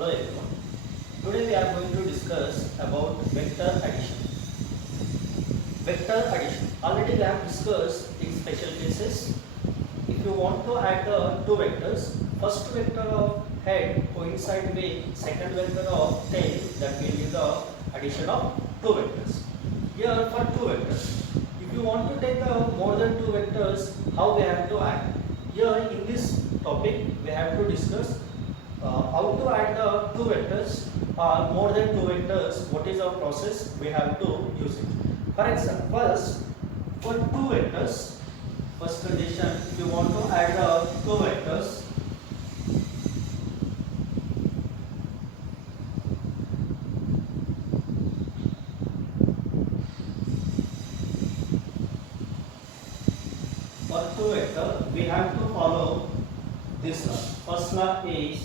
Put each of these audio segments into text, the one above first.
Hello everyone. Today we are going to discuss about vector addition. Vector addition. Already we have discussed in special cases. If you want to add the two vectors, first vector of head coincide with second vector of tail, that will give the addition of two vectors. Here for two vectors. If you want to take the more than two vectors, how we have to add? Here in this topic we have to discuss how to add the two vectors or more than two vectors. What is our process? We have to use it. For example, first for two vectors, first condition, if you want to add two vectors, for two vector, we have to follow this law. First law is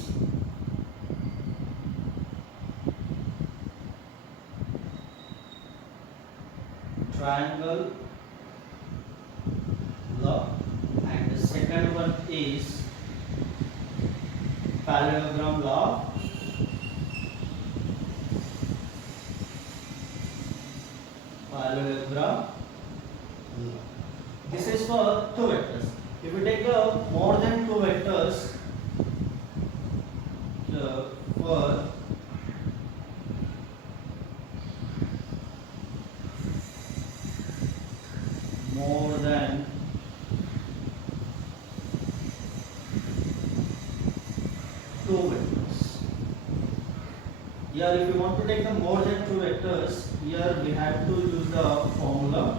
triangle law, and the second one is parallelogram law. Parallelogram law. This is for two vectors. If we take more than two vectors, for more than two vectors. Here if you want to take the more than two vectors, here we have to use the formula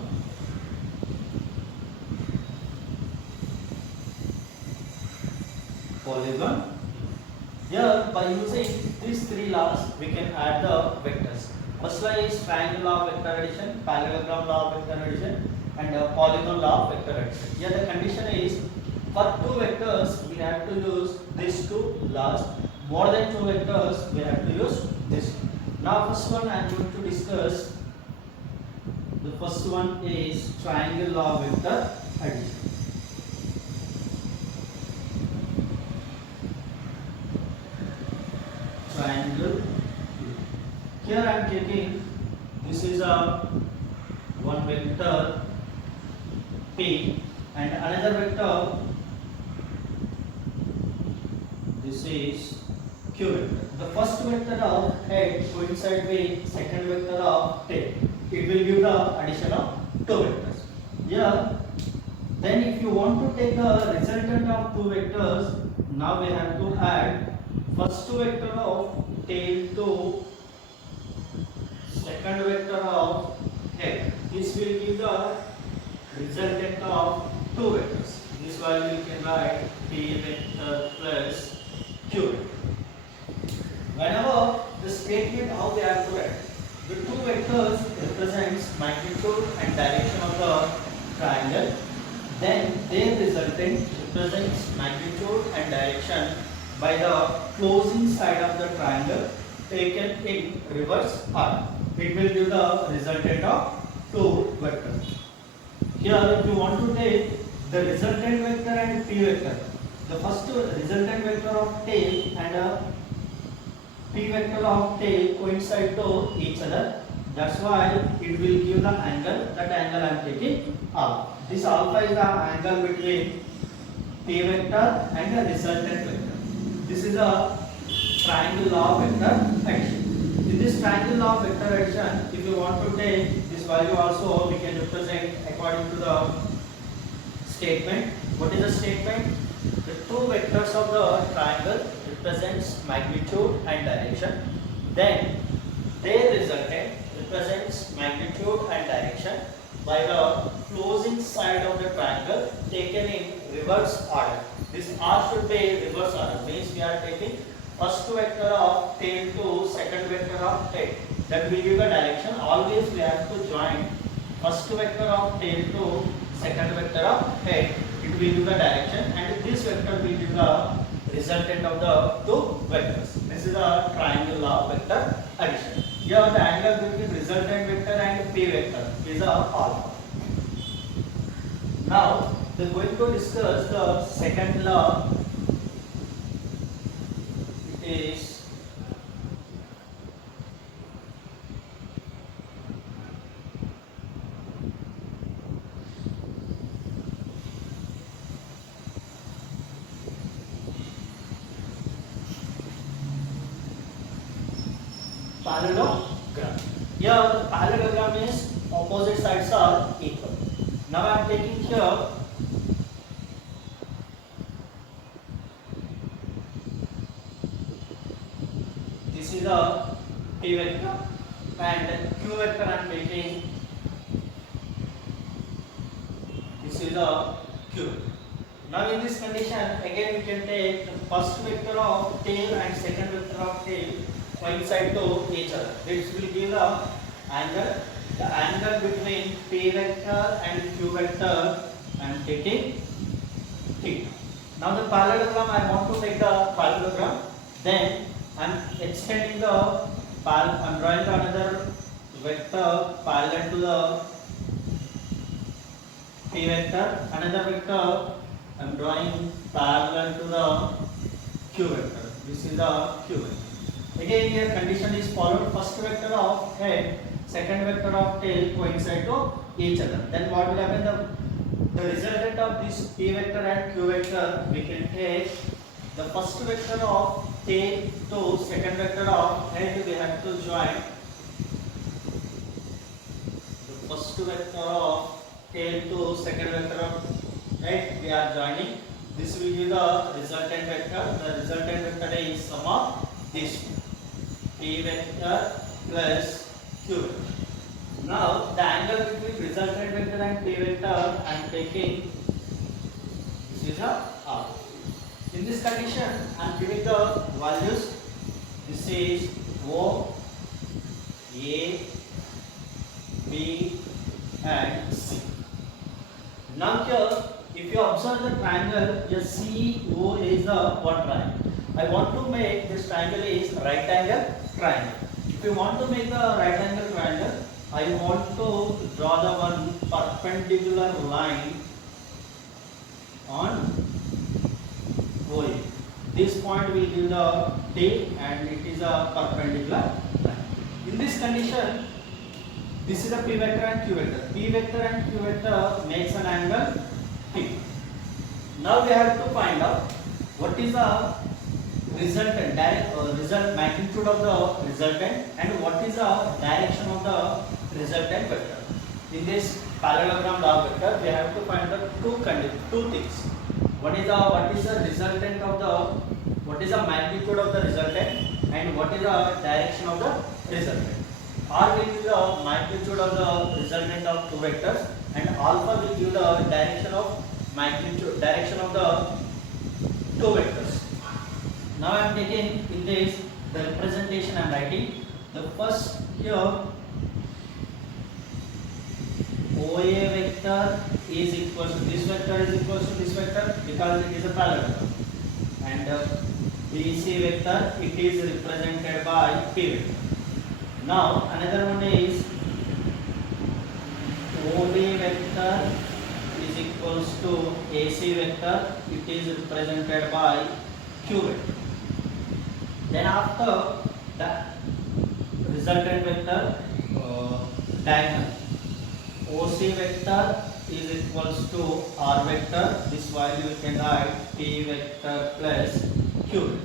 polygon. Here by using these three laws we can add the vectors. First law is triangle law of vector addition, parallelogram law of vector addition, and polygon law of vector addition. Here the condition is for two vectors we have to use these two laws. More than two vectors we have to use this. Now first one I am going to discuss. The first one is triangle law of vector addition. Triangle. Here I am taking, this is a one vector P and another vector, this is Q vector. The first vector of head coincide with second vector of tail. It will give the addition of two vectors. Here, then if you want to take the resultant of two vectors, now we have to add first vector of tail to second vector of head. This will give the resultant of two vectors. This value you can write P vector plus Q vector. Whenever the statement how we have to write, the two vectors represents magnitude and direction of the triangle, then their resultant represents magnitude and direction by the closing side of the triangle taken in reverse order. It will give the resultant of two vectors. Here if you want to take the resultant vector and P vector, the first resultant vector of tail and P vector of tail coincide to each other. That's why it will give the angle. That angle I am taking alpha. This alpha is the angle between P vector and the resultant vector. This is a triangle law of vector addition. In this triangle law of vector addition, if you want to take this value also, we can represent according to the statement. What is the statement? The two vectors of the triangle represents magnitude and direction. Then their resultant represents magnitude and direction by the closing side of the triangle taken in reverse order. This R should be reverse order, means we are taking first vector of tail to second vector of tail. That will give a direction. Always we have to join first vector of tail to second vector of head. It will give the direction, and this vector will give the resultant of the two vectors. This is a triangle law of vector addition. Here the angle between resultant vector and P vector is a alpha. Now we are going to discuss the second law. It is parallelogram. Here the parallelogram is opposite sides are equal. Now I am taking here this is a P vector and Q vector I am taking this is a Q. Now in this condition again we can take the first vector of tail and second vector of tail coincide to each other. This will give the angle. The angle between P vector and Q vector I am taking theta. Now the parallelogram I want to make the parallelogram. Then I am extending the I am drawing another vector parallel to the P vector. Another vector I am drawing parallel to the Q vector. This is the Q vector. Again here condition is followed. First vector of head, second vector of tail coincide to each other. Then what will happen? The resultant of this P vector and Q vector, we can take the first vector of tail to second vector of head. We have to join the first vector of tail to second vector of head. We are joining. This will be the resultant vector. The resultant vector is sum of these two. P vector plus Q vector. Now the angle between resultant vector and P vector I am taking this is a R. In this condition I am giving the values. This is O, A, B and C. Now here if you observe the triangle, just CO is the one triangle. I want to make this triangle is right angle triangle. If you want to make the right angle triangle, I want to draw the one perpendicular line on OA. This point will give the tail and it is a perpendicular line. In this condition, this is a P vector and Q vector. P vector and Q vector makes an angle P. Now we have to find out what is the resultant result magnitude of the resultant and what is the direction of the resultant vector. In this parallelogram law vector, we have to find the two things. One is what is the resultant of what is the magnitude of the resultant and what is the direction of the resultant. R will give the magnitude of the resultant of two vectors and alpha will give the direction of the two vectors. Now I am taking in this the representation I am writing. The first here OA vector is equal to this vector is equal to this vector because it is a parallelogram. And BC vector it is represented by P vector. Now another one is OB vector is equals to AC vector, it is represented by Q vector. Then after the resultant vector diagonal, OC vector is equals to R vector. This value you can write P vector plus Q vector.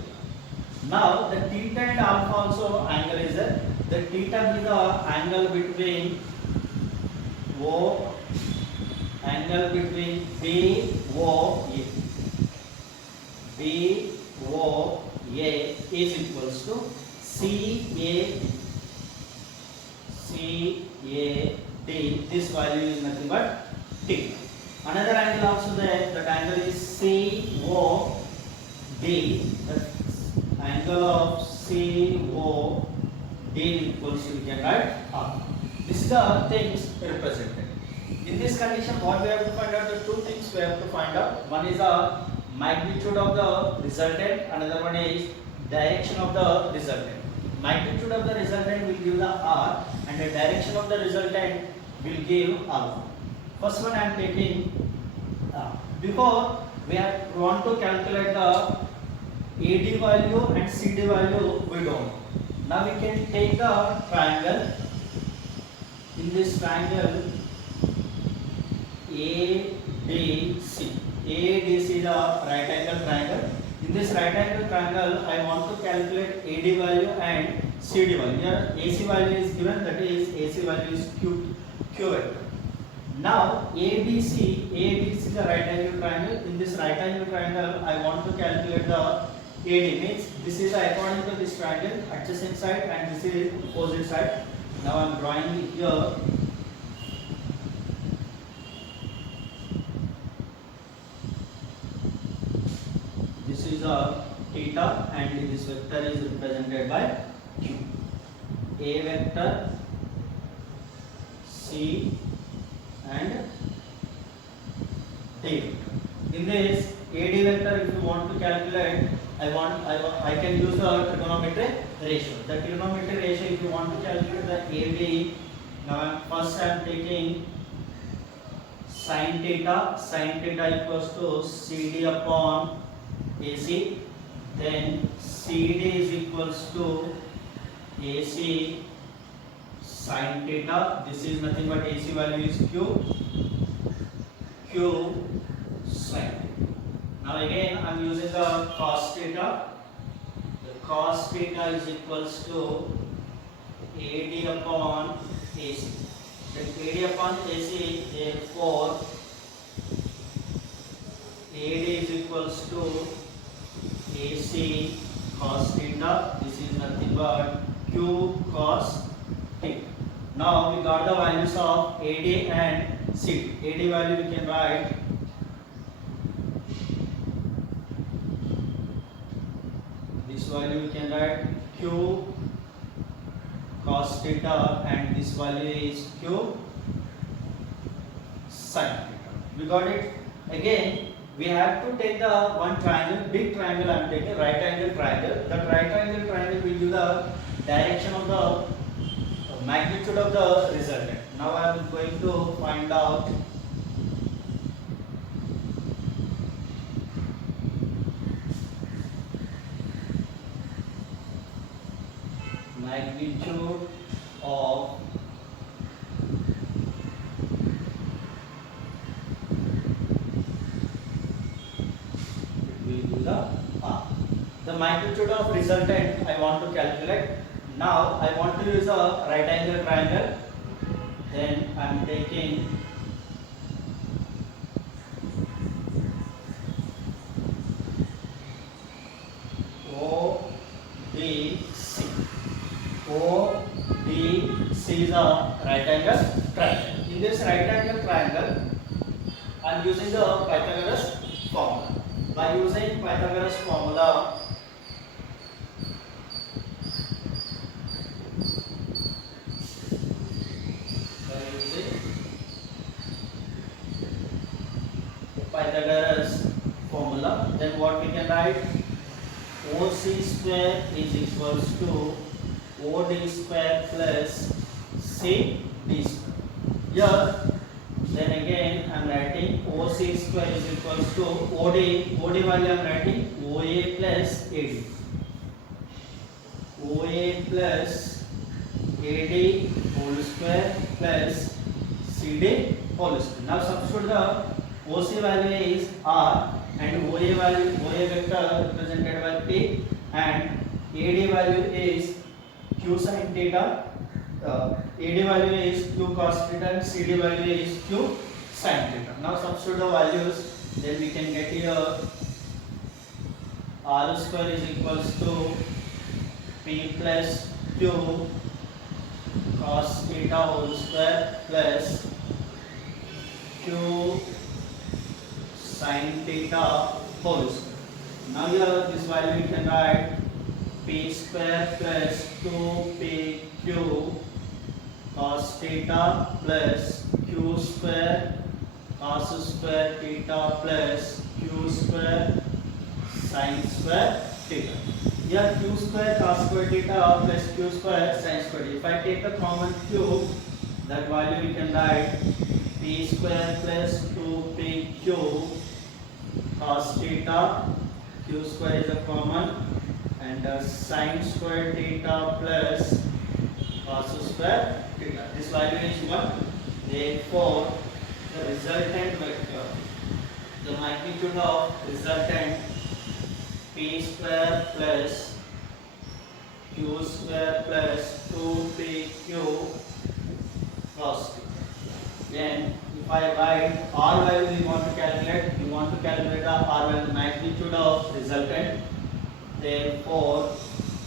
Now the theta and alpha also angle is there. The theta is the angle between BOA is equals to CAD. This value is nothing but T. Another angle also there. That angle is COD. The angle of COD equals to, we can write R. This is the things represented. In this condition, what we have to find out? The two things we have to find out. One is the magnitude of the resultant. Another one is direction of the resultant. Magnitude of the resultant will give the R, and the direction of the resultant will give alpha. First one I am taking. Before we want to calculate the AD value and CD value, we don't know. Now we can take the triangle. In this triangle ADC. ADC is a right angle triangle In this right angle triangle, I want to calculate AD value and CD value. Here AC value is given, that is AC value is Q vector. Now ABC is a right angle triangle. In this right angle triangle, I want to calculate the AD, means this is according to this triangle adjacent side and this is opposite side. Now I am drawing it here. This is a theta and this vector is represented by Q. A vector, C and D. In this AD vector, if you want to calculate, I can use the trigonometry ratio. The trigonometry ratio, if you want to calculate the AD, now first I am taking sin theta. Sin theta equals to CD upon AC. Then CD is equals to AC sin theta. This is nothing but AC value is Q sin. Now again I am using the cos theta. The cos theta is equals to AD upon AC. Then AD upon AC, therefore AD is equals to AC cos theta. This is nothing but Q cos theta. Now we got the values of AD and CD. AD value we can write this value, we can write Q cos theta and this value is Q sin theta. We got it. Again we have to take the one triangle, big triangle. I am taking right angle triangle. That right angle triangle will give the direction of the magnitude of the resultant. Now I am going to find out magnitude of the magnitude of resultant I want to calculate. Now I want to use a right angle triangle. Then I am taking ODC. ODC is a right angle triangle. In this right angle triangle, I am using the Pythagoras formula. By using Pythagoras formula, then what we can write? OC square is equals to OD square plus CD square. Here, then again I am writing OC square is equals to OD value I am writing OA plus AD. OA plus AD whole square plus CD whole square. Now substitute the OC value is R and OA value, OA vector represented by P, and AD value is Q sin theta. AD value is Q cos theta and CD value is Q sin theta. Now substitute the values, then we can get here R square is equals to P plus Q cos theta whole square plus Q sin theta whole square. Now here this value we can write P square plus 2PQ cos theta plus Q square cos square theta plus Q square sin square theta. Here Q square cos square theta plus Q square sin square theta. If I take the common Q, that value we can write P square plus 2PQ cos theta, Q square is a common, and sin square theta plus cos square theta. This value is 1. Therefore, the resultant vector, the magnitude of resultant P p square plus q square plus 2pq cos theta. Then if I write r value we want to calculate, the r value, magnitude of resultant. Therefore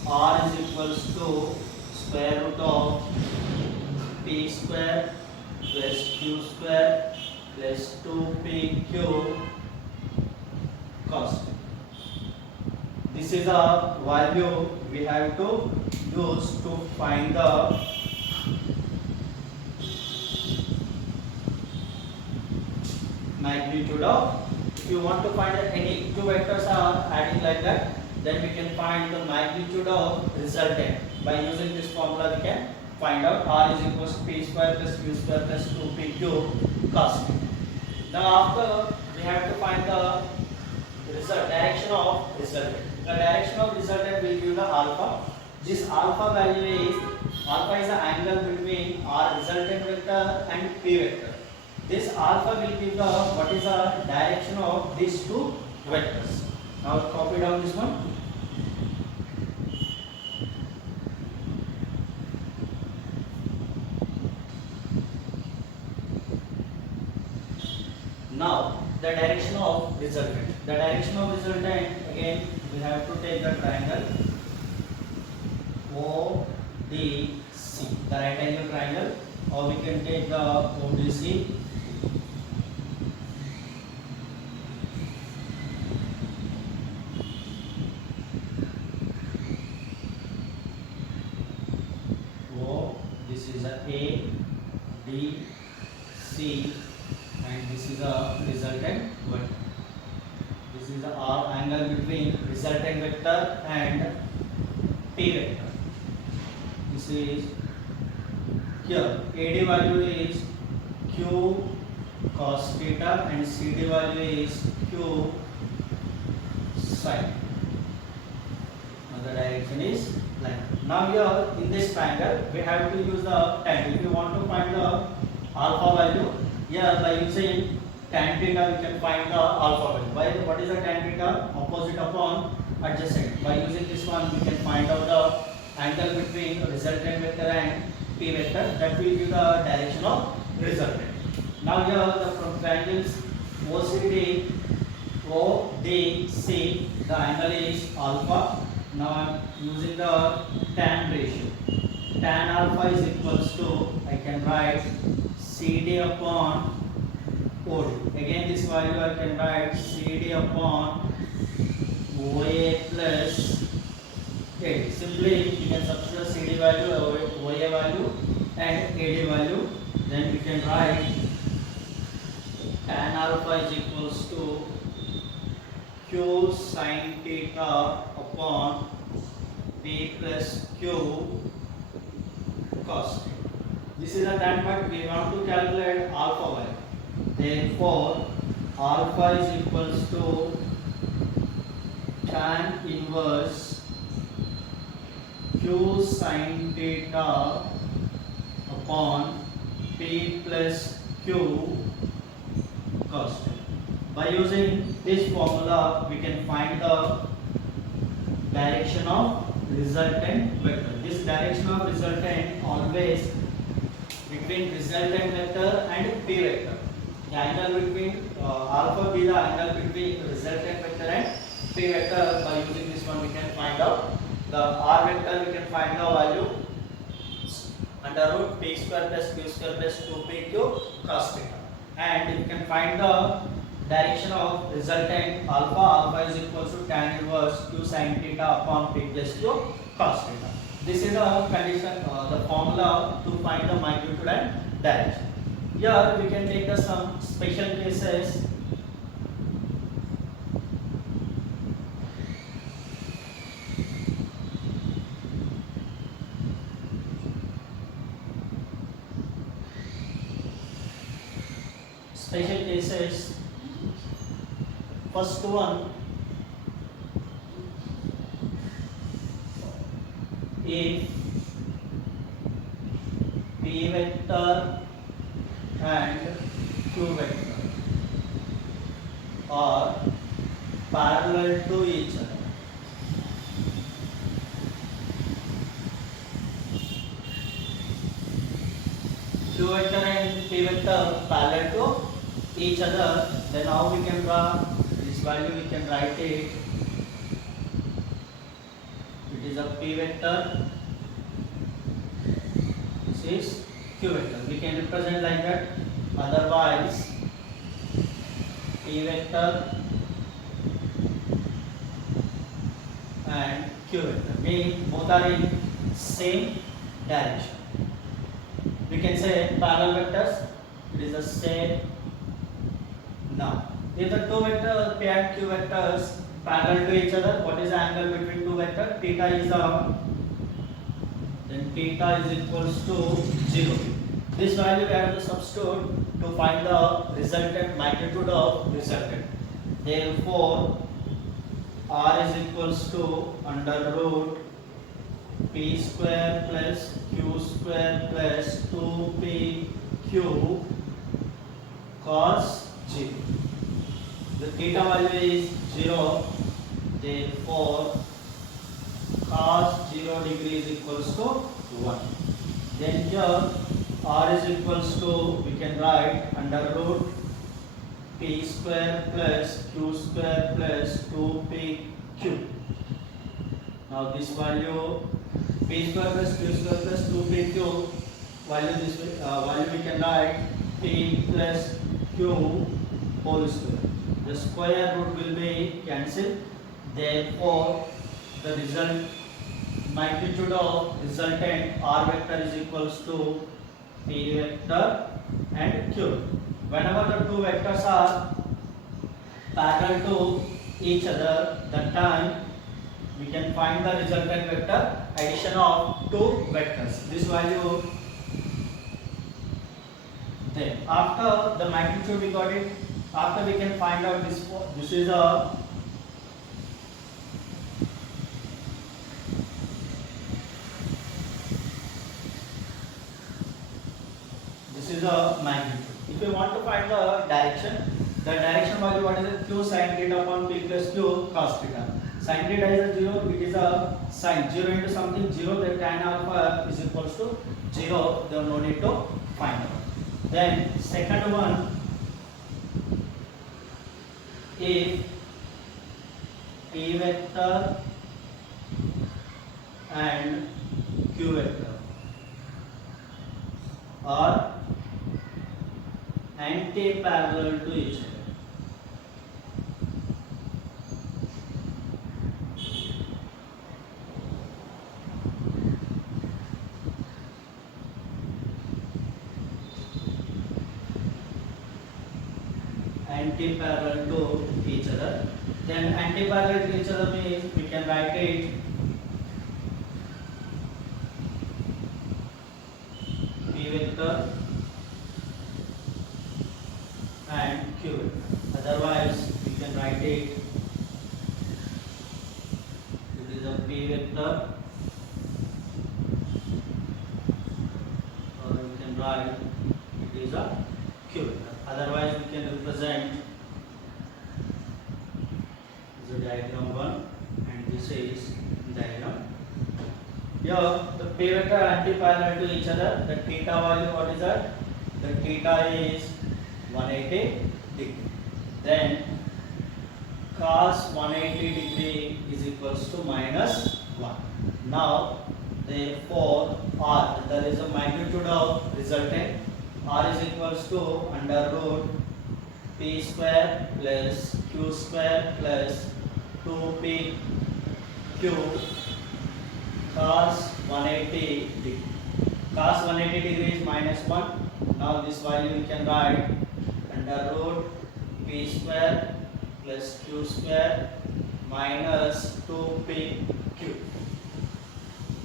r is equals to square root of p square plus q square plus 2pq cos. This is a value we have to use to find the magnitude of. If you want to find any two vectors are adding like that, then we can find the magnitude of resultant. By using this formula we can find out r is equals to p square plus q square plus 2pq cos. Now after we have to find the direction of resultant. The direction of resultant will give the alpha. This alpha value is the angle between our resultant vector and p vector. This alpha will give the what is the direction of these two vectors. Now copy down this one. Now the direction of resultant. The direction of resultant, again we have to take the triangle ODC, the right angle triangle, or we can take the ODC. This is a B, C, and this is a resultant vector. This is the R angle between resultant vector and P vector. This is here. AD value is Q cos theta and CD value is Q sin. Now the direction is like that. Now here in this triangle we have to use the tan. If you want to find the alpha value, here by using tan theta we can find the alpha value. What is the tan theta? Opposite upon adjacent. By using this one we can find out the angle between resultant vector and p vector. That will give the direction of resultant. Now here from triangles OCD, ODC, the angle is alpha. Now I am using the tan ratio. Tan alpha is equals to, I can write CD upon OD. Again this value I can write CD upon OA plus AD. Simply you can substitute CD value, OA value and AD value. Then we can write tan alpha is equals to Q sin theta upon P plus Q cos theta. This is a tan, but we want to calculate alpha value. Therefore, alpha is equals to tan inverse Q sin theta upon P plus Q cos theta. By using this formula, we can find the direction of resultant vector. This direction of resultant always between resultant vector and p vector. The angle between alpha be the angle between resultant vector and p vector. By using this one, we can find out the r vector. We can find the value under root p square plus q square plus 2pq cos theta, and you can find the direction of resultant alpha. Alpha is equal to tan inverse q sin theta upon p plus q cos theta. This is the condition, the formula to find the magnitude and direction. Here we can take some special cases. Special cases. First one, if p vector and q vector are parallel to each other. vector parallel to each other, then how we can draw this value? We can write it. It is a p vector. This is q vector. We can represent like that. Otherwise, p vector and q vector mean both are in same direction. We can say parallel vectors. It is the same. Now, if the two vectors p and q vectors parallel to each other, what is the angle between two vectors? Theta is then theta is equals to 0. This value we have to substitute to find the resultant magnitude of resultant. Therefore, r is equals to under root p square plus q square plus 2pq cos 0. The theta value is 0, therefore cos 0 degree is equals to 1. Then here r is equals to, we can write under root p square plus q square plus 2pq. Now this value p square plus q square plus 2pq value, this value we can write p plus q whole square. The square root will be cancelled. Therefore, the result magnitude of resultant r vector is equals to p vector and q. Whenever the two vectors are parallel to each other, that time we can find the resultant vector addition of two vectors. This value. Then after the magnitude we got it, after we can find out this. This is a magnitude. If you want to find the direction value, what is it? Q sin theta upon p plus q cos theta. Sin theta is a 0, it is a sin 0 into something 0, then tan alpha is equals to 0, then no need to find out. Then second one, if p vector and q vector are anti-parallel to each other. Anti-parallel to each other. Then anti-parallel to each other means we can write it p vector and q vector. Otherwise, we can write it. It is a p vector, or we can write it is a q vector. Otherwise, we can represent the diagram 1, and this is diagram. Here, the p vector are anti-parallel to each other. The theta value, what is that? The theta is 180 degree. Then cos 180 degree is equals to minus 1. Now, therefore, r, there is a magnitude of resultant. R is equals to under root p square plus q square plus 2pq cos 180 degree. Cos 180 degree is minus 1. Now this value we can write under root p square plus q square minus 2pq.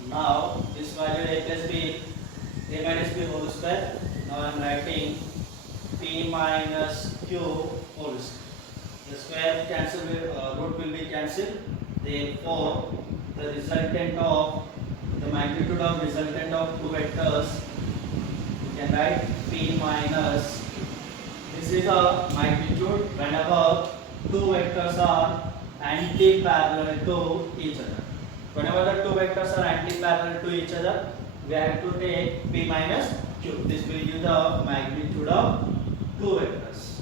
Now this value a plus b, a minus b whole square. Now I am writing p minus q whole square. The square cancel, root will be cancelled. Therefore, the resultant of the magnitude of resultant of two vectors, we can write p minus. This is a magnitude whenever two vectors are anti-parallel to each other. Whenever the two vectors are anti-parallel to each other, we have to take p minus q. This will give the magnitude of two vectors.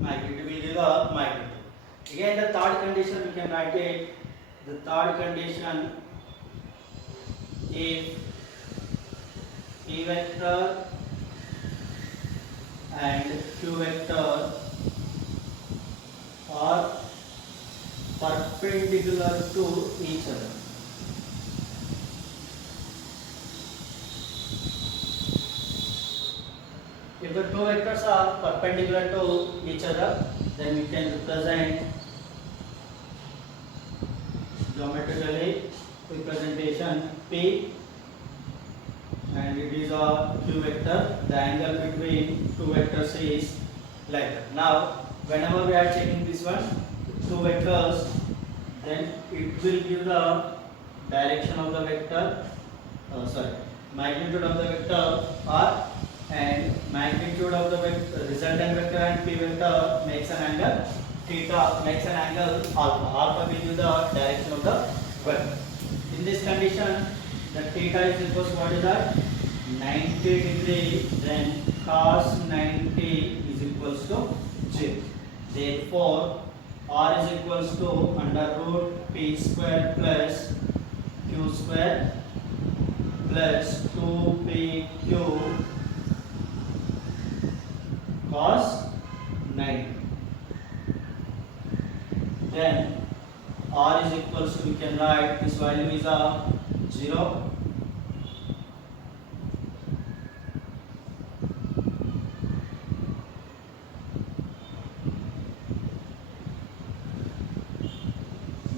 Magnitude will give the magnitude. Again, the third condition we can write it. The third condition, if p vector and q vector are perpendicular to each other. If the two vectors are perpendicular to each other, then we can represent geometrically representation P, and it is a q vector. The angle between two vectors is like that. Now, whenever we are checking this one, two vectors, then it will give the direction of the vector, magnitude of the vector R, and magnitude of the resultant vector and p vector makes an angle theta, makes an angle alpha. Alpha will give the direction of the vector. In this condition, the theta is equals to what is that? 90 degree, then cos 90 is equals to 0. Therefore, R is equals to under root p square plus q square plus 2pq cos 90. Then R is equals to, we can write this value is a 0.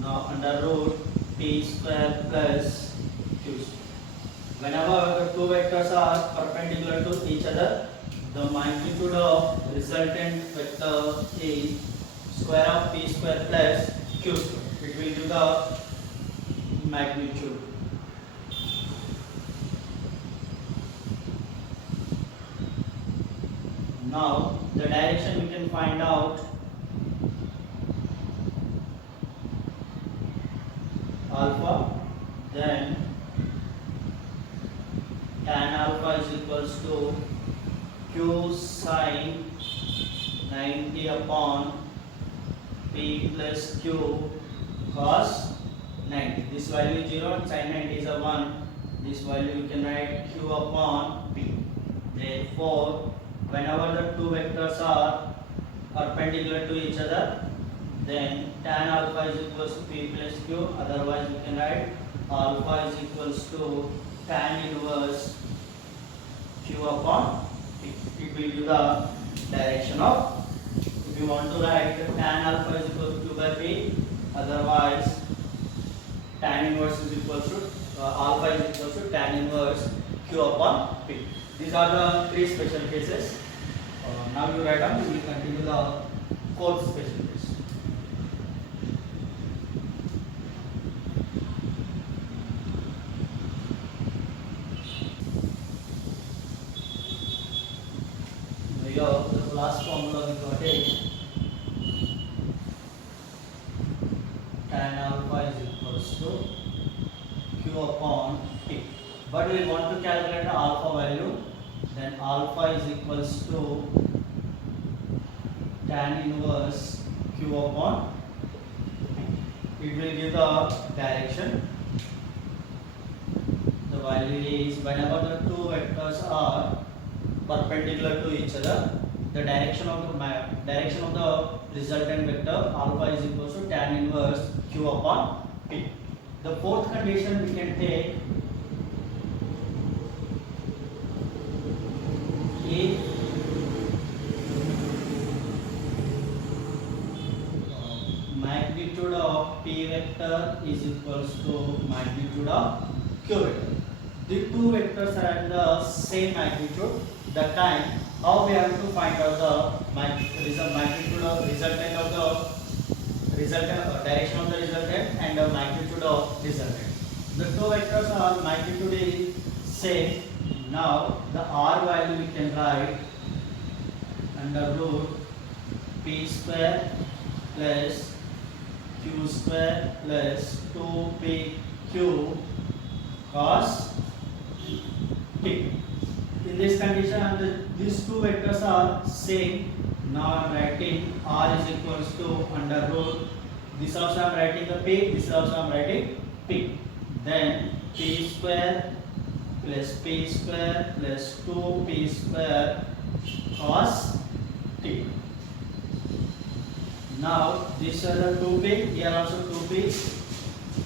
Now under root p square plus q square. Whenever the two vectors are perpendicular to each other, the magnitude of resultant vector is square of p square plus q square. It will give the magnitude. Now the direction we can find out. Alpha, then tan alpha is equals to q sin 90 upon p plus q cos 90. This value is 0 and sin 90 is a 1. This value we can write q upon p. Therefore, whenever the two vectors are perpendicular to each other, then tan alpha is equals to p plus q. Otherwise, we can write alpha is equals to tan inverse q upon p. It will give the direction of. If you want to write tan alpha is equals to q by p, otherwise tan inverse is equals to alpha is equals to tan inverse q upon p. These are the three special cases. Now you write down. We will continue the fourth special case. Here the last formula we got is tan alpha is equals to q upon p. But we want to calculate the alpha value, then alpha is equals to tan inverse q upon p. It will give the direction. The value is whenever the two vectors are perpendicular to each other, the direction of the resultant vector alpha is equals to tan inverse q upon p. The fourth condition we can take, if magnitude of p vector is equals to magnitude of q vector. The two vectors are at the same magnitude. The time how we have to find out the magnitude of resultant of the direction of the resultant and the magnitude of resultant. The two vectors are magnitude is same. Now the r value we can write under root p square plus q square plus 2p q cos t. In this condition, these two vectors are same. Now I am writing r is equals to under root. This also I am writing the p. This also I am writing p. Then p square plus p square plus 2p square cos t. Now this is the 2p. Here also 2p.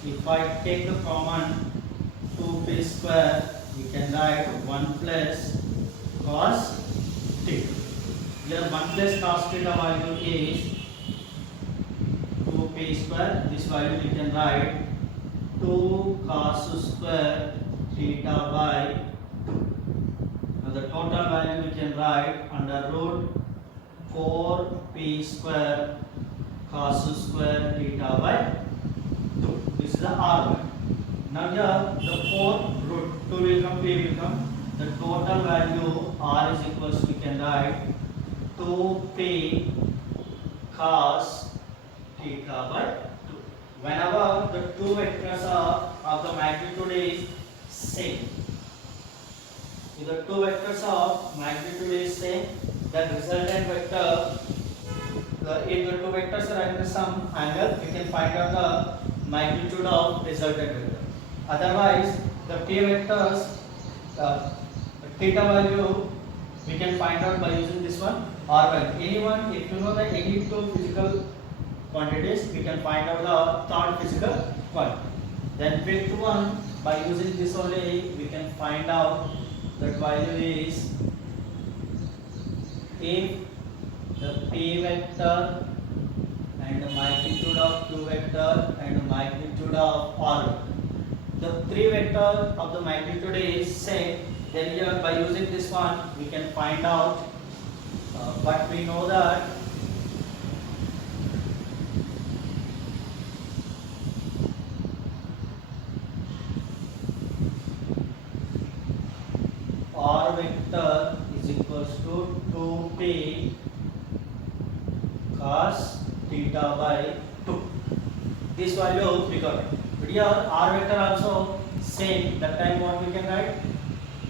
If I take the common 2p square, we can write 1 plus cos t. Here 1 plus cos theta value is 2p square. This value we can write 2 cos square theta by 2. Now the total value we can write under root 4p square cos square theta by 2. This is the r value. Now here the 4 root 2 will come, p will come. The total value r is equals to, we can write 2p cos theta by 2. Whenever the two vectors are of the magnitude is same, if the two vectors of magnitude is same, the resultant vector, if the two vectors are having some angle, we can find out the magnitude of resultant vector. Otherwise, the p vectors, theta value, we can find out by using this one r value. Anyone, if you know that any two physical quantities, we can find out the third physical quantity. Then fifth one, by using this only, we can find out that value is if the p vector and the magnitude of q vector and the magnitude of r vector. The three vector of the magnitude is same, then here by using this one we can find out, but we know that r vector is equals to 2p cos theta by 2. This value we got it. But here r vector also same. That time what we can write?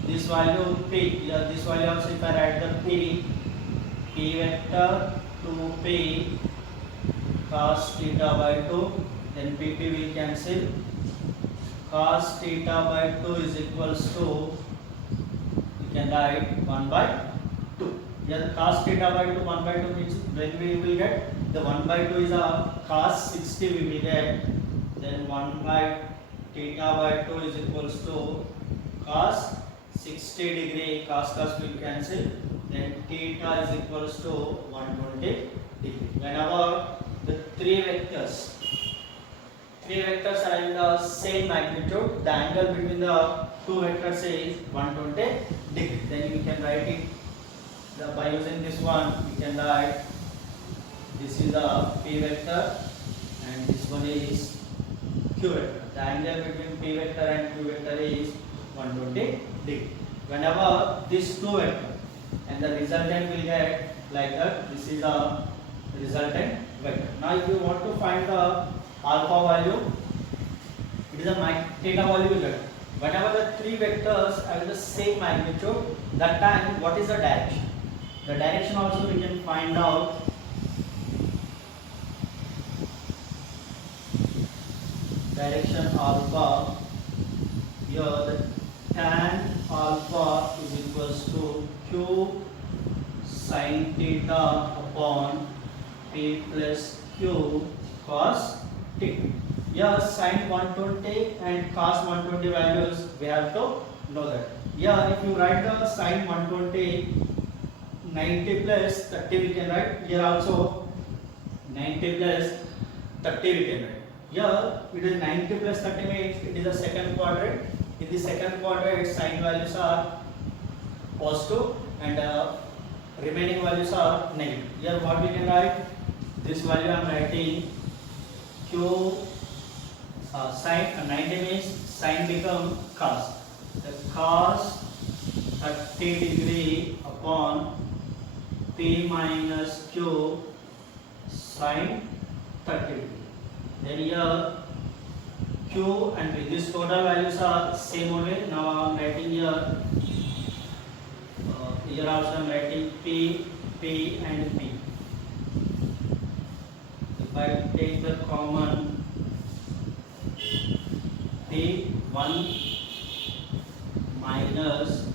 This value p. Here this value also, if I write the p vector 2p cos theta by 2, then pp will cancel. Cos theta by 2 is equals to, we can write 1 by 2. Here cos theta by 2, 1 by 2 means when we will get the 1 by 2 is a cos 60 we will get. Then 1 by theta by 2 is equals to cos 60 degree, cos will cancel. Then theta is equals to 120 degree. Whenever the three vectors are having the same magnitude, the angle between the two vectors is 120 degree. Then we can write it by using this one. We can write this is the p vector and this one is q vector. The angle between p vector and q vector is 120 degree. Whenever these two vectors and the resultant will get like that, this is a resultant vector. Now if you want to find the alpha value, it is a theta value will get. Whenever the three vectors have the same magnitude, that time what is the direction? The direction also we can find out. Direction alpha, here the tan alpha is equals to q sin theta upon p plus q cos t. Here sin 120 and cos 120 values we have to know that. Here if you write the sin 120, 90 plus 30 we can write. Here also 90 plus 30 we can write. Here it is 90 plus 30 means it is a second quadrant. In the second quadrant sign values are positive and remaining values are negative. Here what we can write? This value I am writing q sin 90 means sin become cos. The cos 30 degree upon p minus q sin 30 degree. Then here Q and P. These total values are same only. Now I am writing here. Here also I am writing P, P and P. If I take the common P1 minus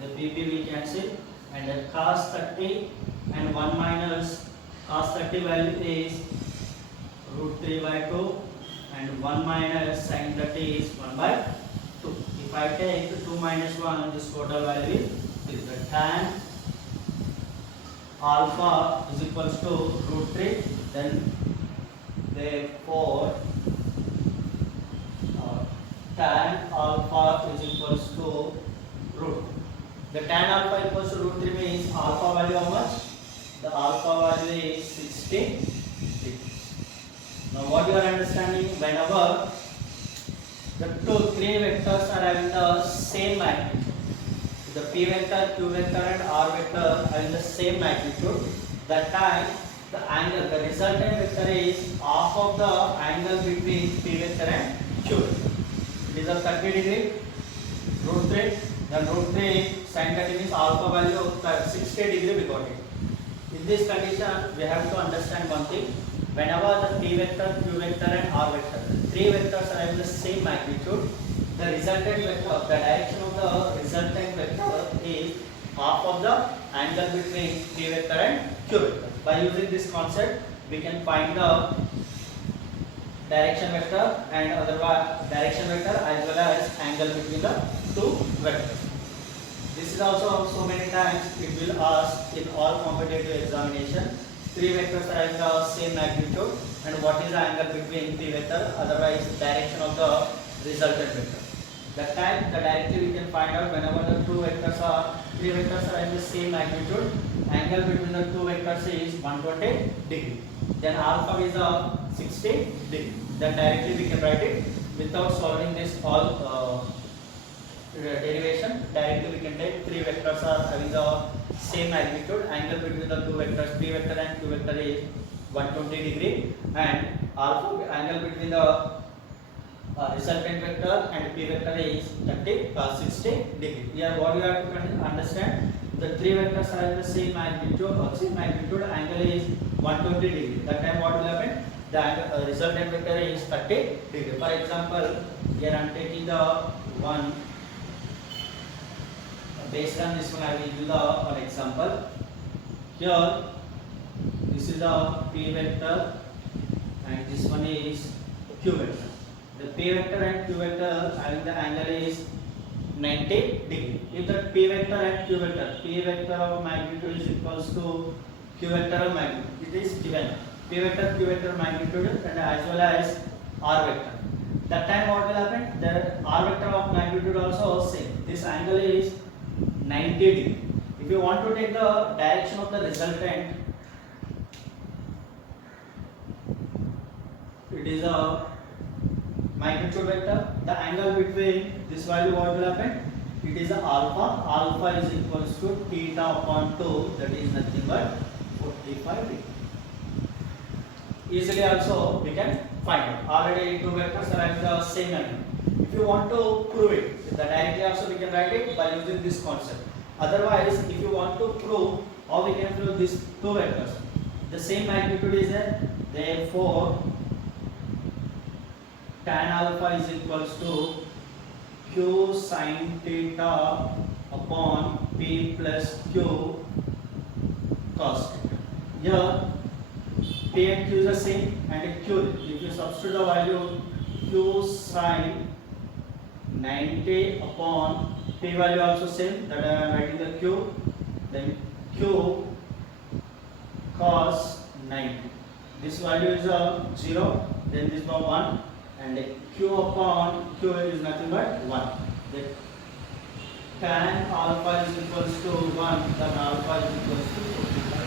the PP we cancel, and the cos 30 and 1 minus cos 30 value is root 3 by 2 and 1 minus sin 30 is 1 by 2. If I take 2 minus 1, this total value is the tan alpha is equals to root 3, then therefore tan alpha is equals to root. The tan alpha equals to root 3 means alpha value how much? The alpha value is 60 degrees. Now what you are understanding, whenever the three vectors are having the same magnitude, the P vector, Q vector and R vector are having the same magnitude, that time the angle, the resultant vector is half of the angle between P vector and Q vector. It is a 30 degree, root 3, then root 3 sin 30 means alpha value of 60 degree we got it. In this condition, we have to understand one thing. Whenever the P vector, Q vector and R vector, the three vectors are having the same magnitude, the resultant vector, the direction of the resultant vector is half of the angle between P vector and Q vector. By using this concept, we can find the direction vector and otherwise direction vector as well as angle between the two vectors. This is also so many times it will ask in all competitive examination. Three vectors are having the same magnitude and what is the angle between P vector, otherwise direction of the resultant vector. That time the directly we can find out whenever the three vectors are having the same magnitude, angle between the two vectors is 120 degree. Then alpha is 60 degree. Then directly we can write it without solving this all derivation. Directly we can take three vectors are having the same magnitude, angle between the two vectors P vector and Q vector is 120 degree, and alpha angle between the resultant vector and P vector is 60 degree. Here what you have to understand, the three vectors are having the same magnitude, angle is 120 degree. That time what will happen? The resultant vector is 30 degree. For example, here I am taking the one. Based on this one, I will give the one example. Here, this is the P vector, and this one is Q vector. The P vector and Q vector having the angle is 90 degree. If the P vector and Q vector of magnitude is equals to Q vector of magnitude, it is given. P vector, Q vector magnitude and as well as R vector. That time what will happen? The R vector of magnitude also same. This angle is 90 degree. If you want to take the direction of the resultant, it is a magnitude vector. The angle between this value what will happen? It is a alpha. Alpha is equals to theta upon 2, that is nothing but 45 degree. Easily also we can find out. Already two vectors are having the same angle. If you want to prove it, the directly also we can write it by using this concept. Otherwise, if you want to prove how we can prove these two vectors, the same magnitude is there. Therefore, tan alpha is equals to Q sin theta upon P plus Q cos theta. Here, P and Q is the same, and Q, if you substitute the value Q sin 90 upon P value also same, that I am writing the Q, then Q cos 90. This value is 0, then this one 1, and Q upon Q is nothing but 1. The tan alpha is equals to 1, then alpha is equals to 45.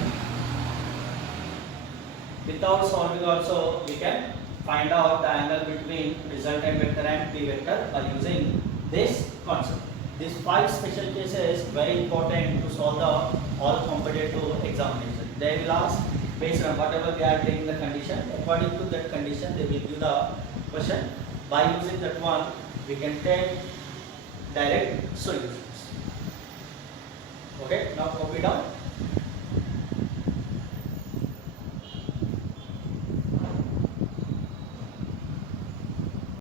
Without solving also we can find out the angle between resultant vector and P vector by using this concept. These 5 special cases very important to solve the all competitive examination. They will ask based on whatever they are taking the condition. According to that condition, they will give the question. By using that one, we can take direct solutions. Okay, now copy down.